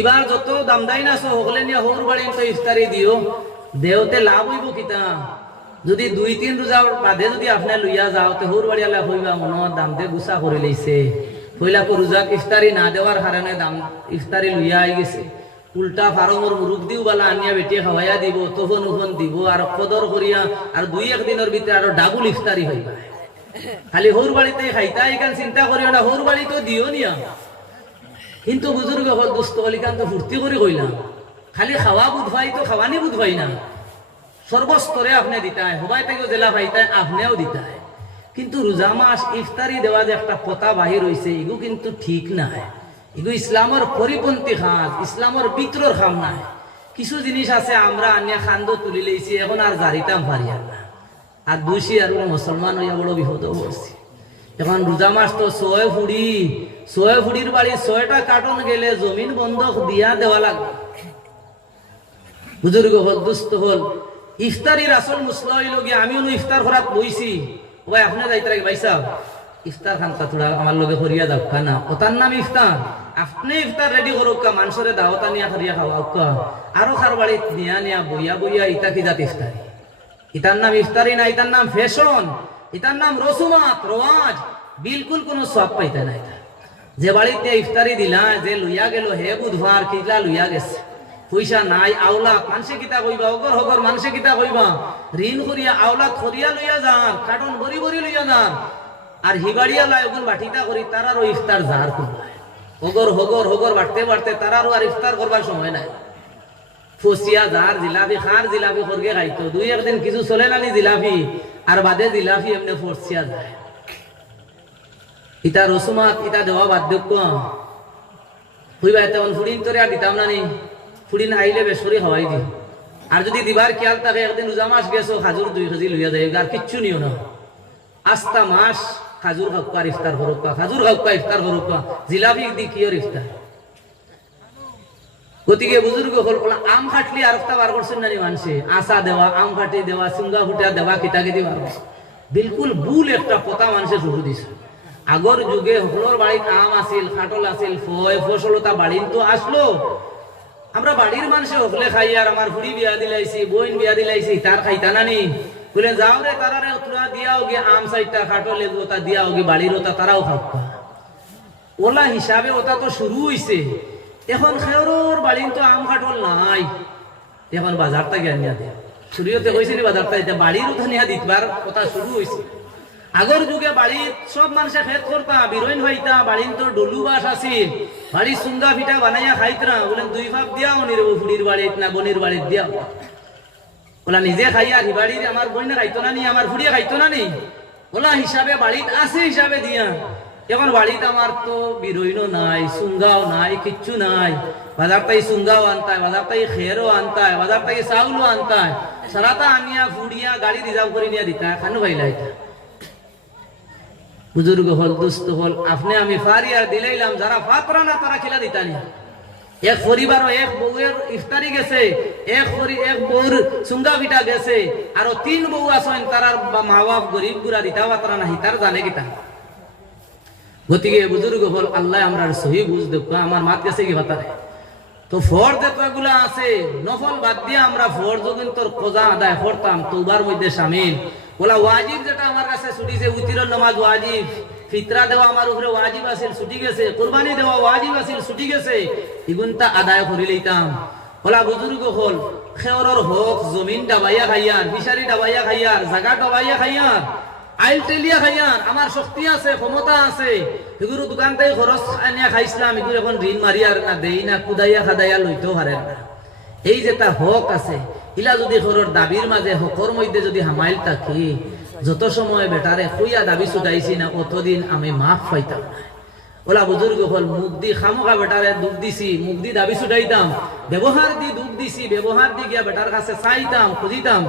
এবার যত দামদাই না সকলে নিয়ে হৌর বাড়ি তো ইফতারি দিও দেওতে লাভ হইব কিতা যদি 2-3 রোজা বাদে যদি আপনি লইয়া যাও তো হৌর বাড়ি আল্লাহ হইবা মনে দাম দে গুছা করে লইছে হইলা রোজা ইফতারি না দেওয়ার কারণে দাম ইফতারি লইয়া আই গেছে উল্টা ফারমর মুরুখ দিও বালা আনিয়া বেটি খাওয়াইয়া দিব তখন উফন দিব আর কদর করিয়া আর 2-1 দিনের ভিতরে আরো ডাবল ইফতারি হইবা খালি হৌর বাড়িতে খাইতা এখান চিন্তা করিও না হৌর বাড়ি তো দিও নিয়া কিন্তু বুজুর্গ হল দুস্থ হলিকান তো ফুর্তি করে কইলাম খালি খাওয়া বুধ ভাই তো খাওয়ানি বুধ ভাই না সর্বস্তরে আপনি দিতায় হবাই থেকে জেলা ভাইতায় আপনিও দিতায় কিন্তু রোজা মাস ইফতারি দেওয়া যে একটা পতা বাহির হইছে এগু কিন্তু ঠিক নাই এগু ইসলামের পরিপন্থী খাস ইসলামের বিত্রর খাম নাই কিছু জিনিস আছে আমরা আনিয়া খান্দ তুলি লইছি এখন আর জারিতাম পারি আর না আর দুষি আর মুসলমান হইয়া বড় বিপদ হচ্ছে এখন রোজা মাস তো 6 ফুড়ির বাড়ি 6টা কার্টন গেলে জমিন বন্ধক দিয়া দেওয়া লাগবে বুজুর্গ হল দুস্থ হল ইফতারির আসল মুসলা হইল গিয়ে আমিও ইফতার করাত বইছি ওই আপনি যাইতে লাগে ভাই সাহেব ইফতার খান কাতুড়া আমার লগে করিয়া দাও খানা ওটার নাম ইফতার আপনি ইফতার রেডি করুক কা মানুষের দাওয়াতা নিয়া করিয়া খাওয়া কা আরো খার বাড়ি নিয়া বইয়া ইতা কি জাত ইফতারি ইতার নাম ইফতারি না ইতার নাম ফ্যাশন ইতার নাম রসুমাত রওয়াজ বিলকুল কোনো সব পাইতে নাই যে বাড়িতে ইফতারি দিলা যে লইয়া গেল হে বুধবার কিলা লইয়া গেছে পয়সা নাই আওলাদ মানুষে কিতা কইবা অগর হগর মানুষে কিতা কইবা ঋণ করিয়া আওলাদ খরিয়া লইয়া যান কার্টন ভরি ভরি লইয়া যান আর হিবাড়িয়া লাই ওগুন বাটিটা করি তারারও ইফতার জাহার করবা অগর হগর বাড়তে তারারও আর ইফতার করবার সময় নাই ফসিয়া জাহার জিলাপি খার জিলাপি করগে খাইতো 2-1 দিন কিছু চলে নানি জিলাপি আর বাদে জিলাপি এমনি ফসিয়া যায় ইতা রসুমাত ইতা দেওয়া বাধ্যক্য হইবা তেমন ফুড়িন তোরে আর দিতাম না নি ফুড়িন আইলে বেসরি হওয়াই দি আর যদি দিবার খেয়াল থাকে একদিন রোজা মাস গেছো খাজুর 2 কেজি লইয়া যায় আর কিচ্ছু নিও না আস্তা মাস খাজুর খাওয়া ইফতার করুকা খাজুর খাওয়া ইফতার করুকা জিলাপি দি কিয়র ইফতার গতিকে বুজুর্গ হল আম খাটলি আর একটা বার করছেন না মানুষে আশা দেওয়া আম খাটি দেওয়া সুঙ্গা ফুটা দেওয়া কিতাকিতি বার বিলকুল ভুল একটা পতা মানুষে শুরু দিছে আগর যুগে হলর বাড়িত আম আছিল খাটল আছিল ফসলতা বাড়ির তো আসলো আমরা বাড়ির মানুষে হকলে খাই আর আমার ফুড়ি বিয়া দিলাইছি বইন বিয়া দিলাইছি তার খাইতা নানি বলে যাও রে তারারে তোরা দিয়াও গে আম 4টা খাটল লেবু তা দিয়াও গে বাড়ির ওটা তারাও খাওয়া ওলা হিসাবে ওটা তো শুরু হইছে এখন খেয়রর বাড়ির তো আম খাটল নাই এখন বাজারটা গিয়া নিয়া দেয় শুরুতে হয়েছে নি বাজারটা এটা বাড়ির ওটা নিয়া দিতবার কথা শুরু হয়েছে আগর যুগে বাড়ির সব মানুষে খেত করতা বিরোইন হইতা বাড়ির তো ডলু বাস আছিল বাড়ির সুঙ্গা ফিটা বানাইয়া খাইতরা বলেন 2 ভাগ দিয়াও নির ফুড়ির বাড়িত না বনির বাড়িত দিয়াও ওলা নিজে খাইয়া বাড়ির আমার বইনা খাইতো না নি আমার ফুড়িয়া খাইতো না নি ওলা হিসাবে বাড়িত আছে হিসাবে দিয়া এখন বাড়িতে আমার তো বিরোইনও নাই সুঙ্গাও নাই কিচ্ছু নাই বাজার তাই সুঙ্গাও আনতায় বাজার তাই খেরও আনতায় বাজার তাই চাউলও আনতায় সারাটা আনিয়া ফুড়িয়া গাড়ি রিজার্ভ করে নিয়ে দিতা খানু ভাইলা এটা বুজুর্গ হল দুস্থ হল আপনি আমি ফারি আর দিলাইলাম যারা ফাতরা না তারা খিলা দিতা নি এক পরিবার এক বউয়ের ইফতারি গেছে এক বউর সুঙ্গা পিঠা গেছে আর 3 বউ আছেন তারার মা বাপ গরিব গুড়া দিতা পাত্রা না হিতার জানে কিতা গতিকে বুজুর্গ হল আল্লাহ আমরা সহি বুঝ দেব আমার মাত গেছে কি বাতারে তো ফরজ যেগুলা আছে নফল বাদ দিয়ে আমরা ফরজ কিন্তু কোজা আদায় করতাম তওবার মধ্যে শামিল ওলা ওয়াজিব যেটা আমার কাছে ছুটিছে উতিরের নামাজ ওয়াজিব ফিতরা দেওয়া আমার উপরে ওয়াজিব আছিল ছুটি গেছে কুরবানি দেওয়া ওয়াজিব আছিল ছুটি গেছে ইগুনটা আদায় করে লইতাম ওলা বুজুর্গ হল খেয়রর হক জমিন ডাবাইয়া খাইয়ার ফিশারি ডাবাইয়া খাইয়ার জায়গা ডাবাইয়া খাইয়ার আইল টেলিয়া খাইয়ার আমার শক্তি আছে ক্ষমতা আছে এগুলো দোকান থেকে খরচ আনিয়া খাইছিলাম এগুলো এখন ঋণ মারিয়ার না দেই না কুদাইয়া খাদাইয়া লইতেও পারেন না এই যেটা হক আছে ইলা যদি ঘরের দাবির মাঝে হকর মধ্যে যদি হামাইল থাকি যত সময় বেটারে খুইয়া দাবি ছুটাইছি না অতদিন আমি মাফ পাইতাম না ওলা বুজুর্গ হল মুখ দি খামোকা বেটারে দুঃখ দিছি মুখ দি দাবি ছুটাইতাম ব্যবহার দি দুঃখ দিছি ব্যবহার দি গিয়া বেটার কাছে চাইতাম খুঁজিতাম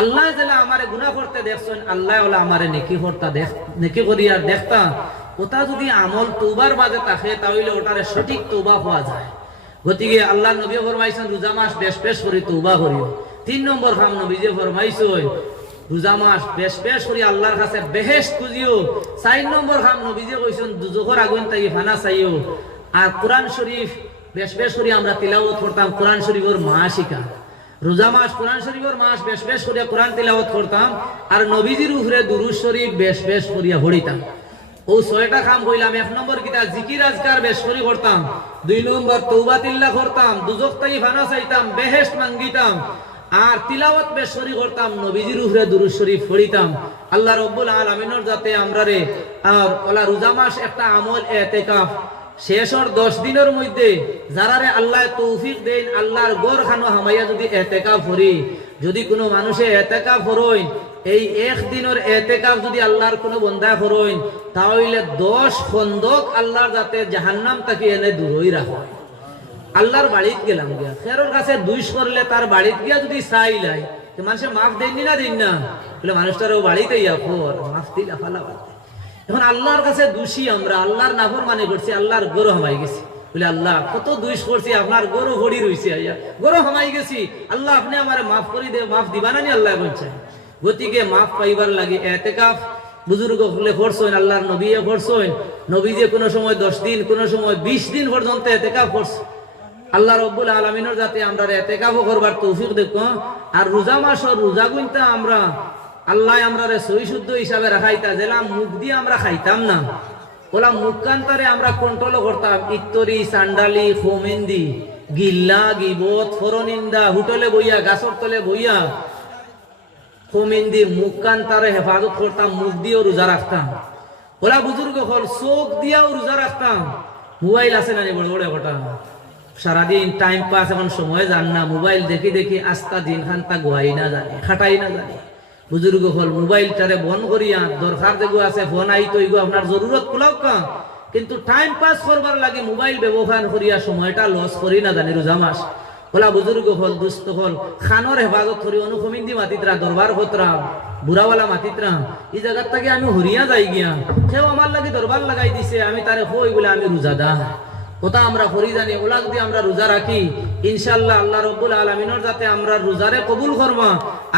আল্লাহ যেলা আমারে গুনাহ করতে দেখছেন আল্লাহ ওলা আমারে নেকি করতা নেকি করিয়া দেখতা ওটা যদি আমল তওবার মাঝে থাকে তাহলে ওটারে সঠিক তওবা হওয়া যায় গতিকে আল্লাহ নবী ফরমাইছেন রোজা মাস বেশ করে তওবা করিও 3 নম্বর কাম নবীজি ফরমাইছেন রোজা মাস বেশ করে আল্লাহর কাছে বেহেশত খুঁজিও 4 নম্বর কাম নবীজি কইছেন দুজখর আগুন তাই ফানা চাইও আর কোরআন শরীফ বেশ বেশ করে আমরা তিলাওয়াত করতাম কোরআন শরীফের মাসিকা রোজা মাস কোরআন শরীফের মাস বেশ বেশ করে কোরআন তিলাওয়াত করতাম আর নবীজির উপরে দুরূদ শরীফ বেশ বেশ করিয়া পড়িতাম ও 6টা কাম কইলাম। 1 নম্বর কিতা জিকির আজকার বেশ করে করতাম, 2 নম্বর তওবাতিল্লাহ করতাম, দুজক থেকে ফানা চাইতাম, বেহেশত মাঙ্গিতাম আর তিলাওয়াত বেশ করে করতাম, নবীজির উপরে দুরূদ শরীফ পড়িতাম। আল্লাহ রাব্বুল আলামিনের যাতে আমরারে আর ওলা রোজা মাস একটা আমল ইতিকাফ শেষর 10 দিনের মধ্যে যারারে আল্লাহ তৌফিক দেন আল্লাহর গড় খানো হামাইয়া যদি ইতিকাফ করি, যদি কোনো মানুষে ইতিকাফ করইন এই 1 দিনের ইতিকাফ যদি আল্লাহর কোনো বান্দা করইন তাহলে 10 খন্দক আল্লাহর যাতে জাহান্নাম থেকে এনে দূরই রাখে। আল্লাহর বাড়িত গেলাম গিয়া খেরোর কাছে 2 করলে তার বাড়িত গিয়া যদি চাইলাই তো মানুষে মাফ দেননি না দিন না বলে মানুষটারও বাড়িতে ইয়া ফর মাফ দিলা ফালা। এখন আল্লাহর কাছে দোষী আমরা আল্লাহর নাফরমানি করছি, আল্লাহর গরু হামাই গেছি বলে আল্লাহ কত দোষ করছি আপনার গরু ভরি রইছে আইয়া গরু হামাই গেছি, আল্লাহ আপনি আমারে মাফ করে দে, মাফ দিবা না নি আল্লাহ বলছে। গতিকে মাফ পাইবার লাগে ইতিকাফ বুজুর্গ হলে করছেন, আল্লাহর নবী করছেন, নবী যে কোনো সময় 10 দিন কোনো সময় 20 দিন পর্যন্ত ইতিকাফ করছে। আল্লাহ রাব্বুল আলামিনের যাতে আমরা ইতিকাফ করবার তৌফিক দেখো। আর রোজা মাসের রোজা গুনতে আমরা আল্লাহ আমরা সহি শুদ্ধ হিসাবে রাখাইতা জেলাম মুখ দিয়ে আমরা খাইতাম না, ওলা মুখকান্তারে আমরা কন্ট্রোল করতাম। ইত্তরি সান্ডালি ফোমেন্দি গিল্লা গিবত ফরনিন্দা হোটেলে বইয়া গাছর তলে বইয়া ফোমেন্দি মুখকান্তারে হেফাজত করতাম, মুখ দিয়েও রোজা রাখতাম। ওলা বুজুর্গ হল চোখ দিয়াও রোজা রাখতাম। মোবাইল আছে না বড় বড় ঘটা সারাদিন টাইম পাস এখন সময় যান না, মোবাইল দেখি দেখি আস্তা দিন খান তা গোয়াই না জানে খাটাই না জানে। বুজুর্গ হল মোবাইলটারে বন্ধ করিয়া দরকার যেগু আছে ফোন আই তো এগু আপনার জরুরত কুলাও কা, কিন্তু টাইম পাস করবার লাগে মোবাইল ব্যবহার করিয়া সময়টা লস করি না জানি রোজা মাস। ওলা বুজুর্গ হল দুস্থ হল খানোর হেফাজত করি অনুফমিন্দি মাতিতরা দরবার খতরা বুড়াওয়ালা মাতিতরা এই জায়গার থেকে আমি হরিয়া যাই গিয়া সেও আমার লাগে দরবার লাগাই দিছে, আমি তারে হই বলে আমি রোজাদা কথা আমরা করি জানি। ওলা যদি আমরা রোজা রাখি ইনশাআল্লাহ আল্লাহ রাব্বুল আলামিনের যাতে আমরা রোজারে কবুল করবা।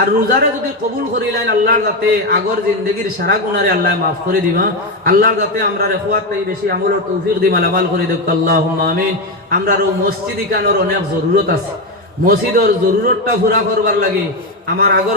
আর রোজারে যদি কবুল করিলেন আল্লাহর যাতে আগর জিন্দগির সারা গুনারে আল্লাহ মাফ করে দিবা। আল্লাহর যাতে আমরা রেখওয়াতটাই বেশি আমলের তৌফিক দিবা লাভাল করে দেখ আল্লাহুম্মা আমিন। আমরার মসজিদ ইকানোর অনেক জরুরত আছে, মসজিদের জরুরতটা পুরা করবার লাগে আমার আগর